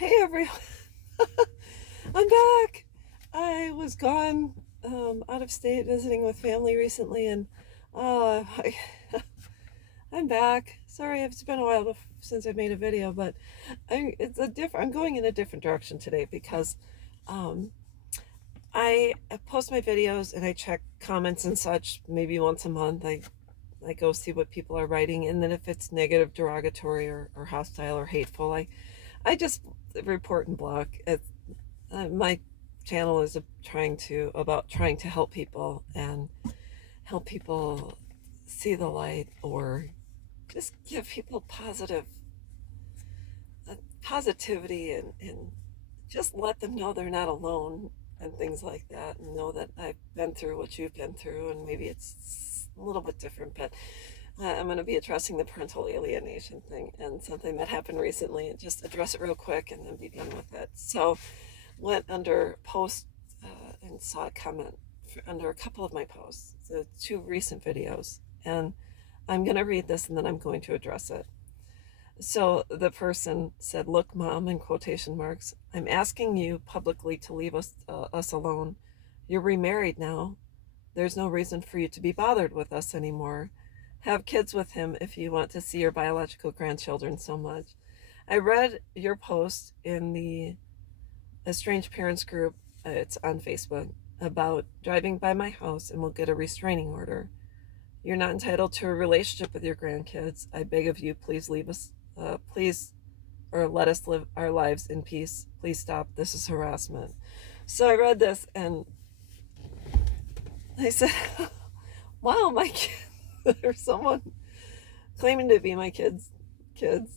Hey everyone, I'm back. I was gone out of state visiting with family recently, and uh, I, I'm back. Sorry, it's been a while since I've made a video, but I'm going in a different direction today because um, I post my videos and I check comments and such maybe once a month. I go see what people are writing, and then if it's negative, derogatory, or hostile or hateful, I just report and block. My channel is trying to help people and help people see the light, or just give people positivity, and just let them know they're not alone and things like that, and know that I've been through what you've been through, and maybe it's a little bit different, but I'm going to be addressing the parental alienation thing and something that happened recently, and just address it real quick and then be done with it. So went under post and saw a comment under a couple of my posts, the two recent videos, and I'm going to read this and then I'm going to address it. So the person said, "Look, Mom," in quotation marks, "I'm asking you publicly to leave us alone. You're remarried now. There's no reason for you to be bothered with us anymore. Have kids with him if you want to see your biological grandchildren so much." I read your post in the Estranged Parents group. It's on Facebook, about driving by my house and will get a restraining order. You're not entitled to a relationship with your grandkids. I beg of you, please leave us, please, or let us live our lives in peace. Please stop. This is harassment. So I read this and I said, wow, my kid, there's someone claiming to be my kids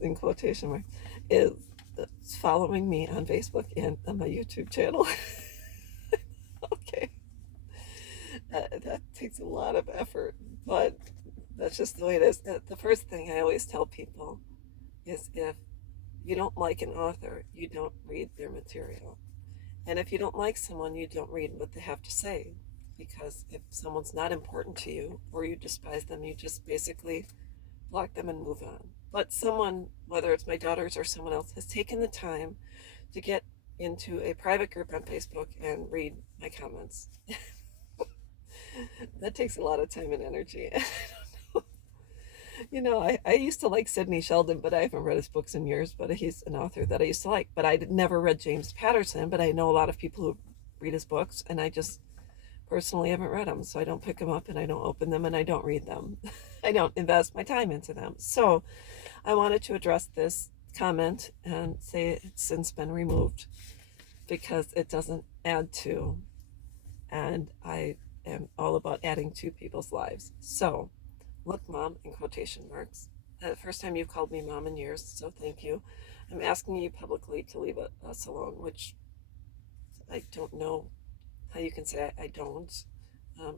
in quotation marks, is following me on Facebook and on my YouTube channel. Okay. That takes a lot of effort, but that's just the way it is. The first thing I always tell people is, if you don't like an author, you don't read their material. And if you don't like someone, you don't read what they have to say. Because if someone's not important to you, or you despise them, you just basically block them and move on. But someone, whether it's my daughters or someone else, has taken the time to get into a private group on Facebook and read my comments. That takes a lot of time and energy. I used to like Sidney Sheldon, but I haven't read his books in years, but he's an author that I used to like. But I never read James Patterson, but I know a lot of people who read his books, and I just personally haven't read them. So I don't pick them up, and I don't open them, and I don't read them. I don't invest my time into them. So I wanted to address this comment and say it's since been removed because it doesn't add to, and I am all about adding to people's lives. So, look, Mom, in quotation marks, the first time you've called me Mom in years, so thank you. I'm asking you publicly to leave us alone, which I don't know how you can say I don't.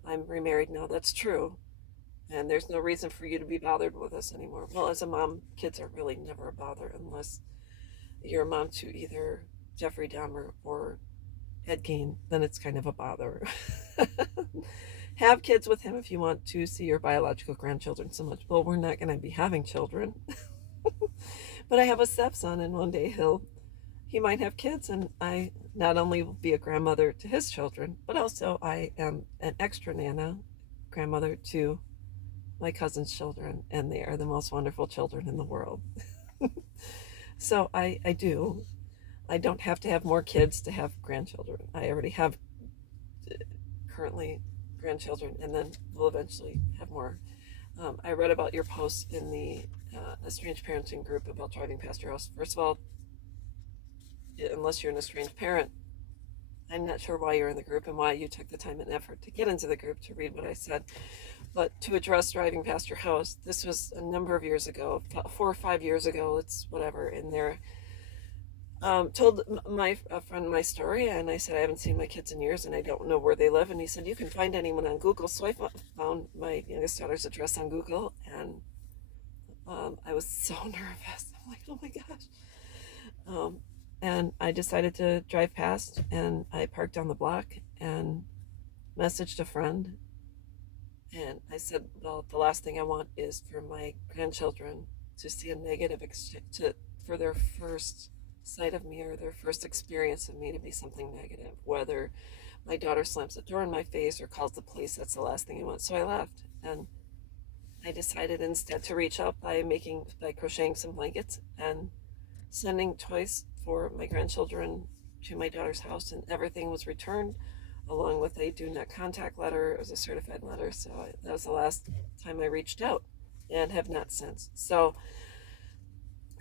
I'm remarried now, that's true. And there's no reason for you to be bothered with us anymore. Well, as a mom, kids are really never a bother unless you're a mom to either Jeffrey Dahmer or Ed Gein, then it's kind of a bother. Have kids with him if you want to see your biological grandchildren so much. Well, we're not going to be having children. But I have a stepson, and one day he might have kids, and I not only will be a grandmother to his children, but also I am an extra nana, grandmother to my cousin's children, and they are the most wonderful children in the world. So I do. I don't have to have more kids to have grandchildren. I already have currently grandchildren, and then we'll eventually have more. I read about your post in the estranged parenting group about driving past your house. First of all, unless you're an estranged parent, I'm not sure why you're in the group and why you took the time and effort to get into the group to read what I said. But to address driving past your house, this was a number of years ago, 4 or 5 years ago, it's whatever, in there. Told my friend my story, and I said I haven't seen my kids in years and I don't know where they live, and he said you can find anyone on Google. So I found my youngest daughter's address on Google, and I was so nervous. I'm like, oh my gosh. And I decided to drive past, and I parked on the block and messaged a friend, and I said, well, the last thing I want is for my grandchildren to see a negative for their first sight of me or their first experience of me to be something negative. Whether my daughter slams the door in my face or calls the police, that's the last thing I want. So I left, and I decided instead to reach out by crocheting some blankets and sending toys for my grandchildren to my daughter's house, and everything was returned along with a do not contact letter. It was a certified letter. So that was the last time I reached out, and have not since. So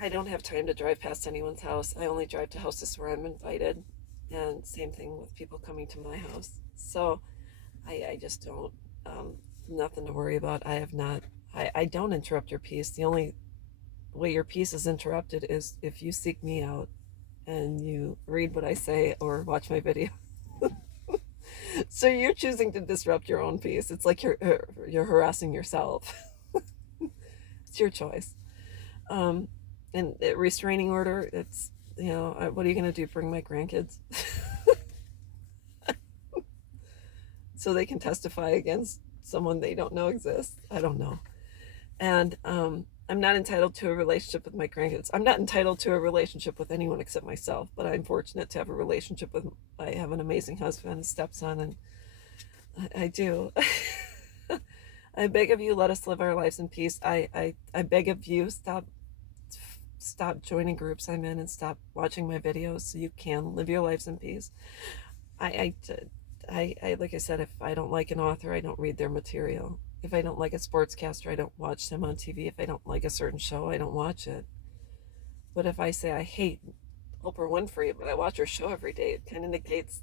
I don't have time to drive past anyone's house. I only drive to houses where I'm invited, and same thing with people coming to my house. So I just don't, nothing to worry about. I don't interrupt your peace. The only way your peace is interrupted is if you seek me out and you read what I say or watch my video. So you're choosing to disrupt your own peace. It's like you're harassing yourself. It's your choice. And restraining order, it's, what are you going to do? Bring my grandkids? So they can testify against someone they don't know exists? I don't know. And I'm not entitled to a relationship with my grandkids. I'm not entitled to a relationship with anyone except myself, but I'm fortunate to have a relationship with, I have an amazing husband, a stepson, and I do. I beg of you, let us live our lives in peace. I beg of you, stop joining groups I'm in and stop watching my videos so you can live your lives in peace. I like I said, if I don't like an author, I don't read their material. If I don't like a sportscaster, I don't watch them on TV. If I don't like a certain show, I don't watch it. But if I say I hate Oprah Winfrey, but I watch her show every day, it kind of negates.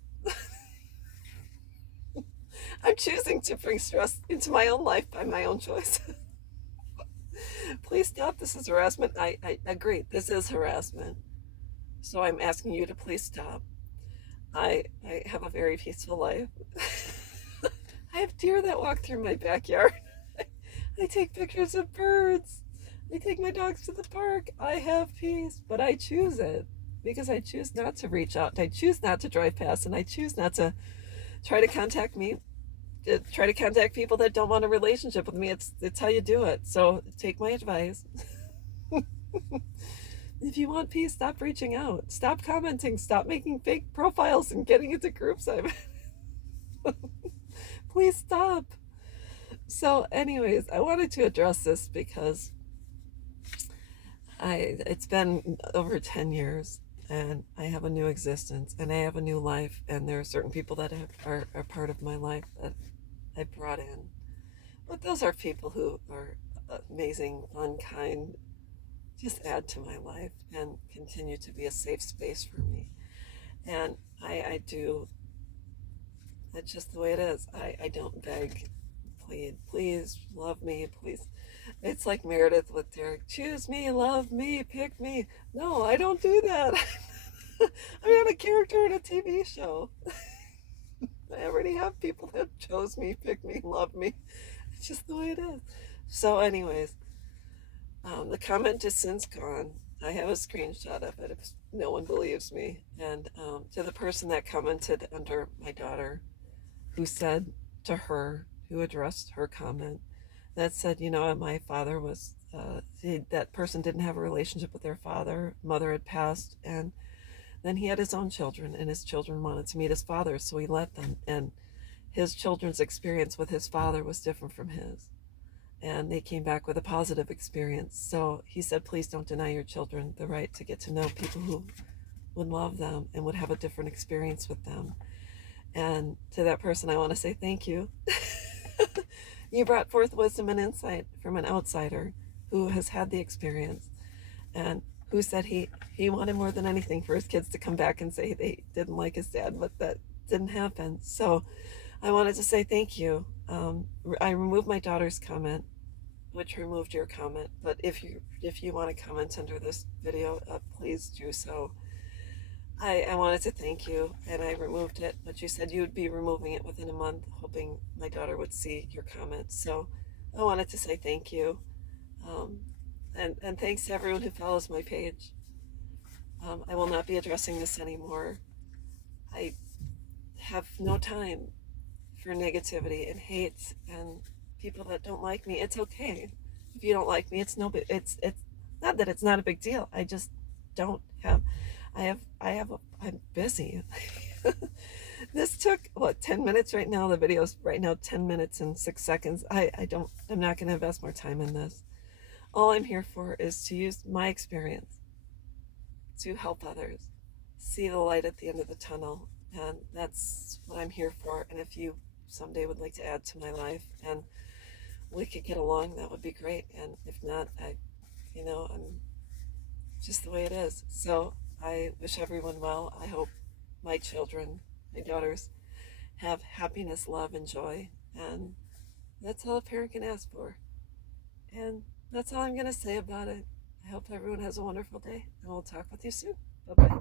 I'm choosing to bring stress into my own life by my own choice. Please stop. This is harassment. I agree. This is harassment. So I'm asking you to please stop. I have a very peaceful life. I have deer that walk through my backyard. I take pictures of birds. I take my dogs to the park. I have peace, but I choose it because I choose not to reach out. I choose not to drive past, and I choose not to try to contact people that don't want a relationship with me. It's how you do it. So take my advice. If you want peace, stop reaching out. Stop commenting. Stop making fake profiles and getting into groups. Please stop. So anyways, I wanted to address this because it's been over 10 years and I have a new existence and I have a new life, and there are certain people that are part of my life that I brought in. But those are people who are amazing, fun, kind, just add to my life and continue to be a safe space for me. And I do, that's just the way it is. I don't beg, plead, please love me, please. It's like Meredith with Derek, choose me, love me, pick me. No, I don't do that. I'm not a character in a TV show. I already have people that chose me, picked me, loved me. It's just the way it is. So anyways, the comment is since gone. I have a screenshot of it if no one believes me. And to the person that commented under my daughter, who said to her, who addressed her comment, that said, my father was, that person didn't have a relationship with their father. Mother had passed, and then he had his own children, and his children wanted to meet his father, so he let them. And his children's experience with his father was different from his. And they came back with a positive experience. So he said, please don't deny your children the right to get to know people who would love them and would have a different experience with them. And to that person, I want to say thank you. You brought forth wisdom and insight from an outsider who has had the experience and who said he wanted more than anything for his kids to come back and say they didn't like his dad, but that didn't happen. So I wanted to say thank you. I removed my daughter's comment, which removed your comment. But if you want to comment under this video, please do so. I wanted to thank you, and I removed it, but you said you would be removing it within a month, hoping my daughter would see your comments. So I wanted to say thank you, and thanks to everyone who follows my page. I will not be addressing this anymore. I have no time for negativity and hate and people that don't like me. It's okay if you don't like me. It's not that it's not a big deal. I just don't have. I'm busy. This took what 10 minutes right now. The video's right now 10 minutes and 6 seconds. I'm not going to invest more time in this. All I'm here for is to use my experience to help others see the light at the end of the tunnel. And that's what I'm here for. And if you someday would like to add to my life and we could get along, that would be great. And if not, I'm just the way it is. So I wish everyone well. I hope my children, my daughters, have happiness, love, and joy. And that's all a parent can ask for. And that's all I'm going to say about it. I hope everyone has a wonderful day, and we'll talk with you soon. Bye bye.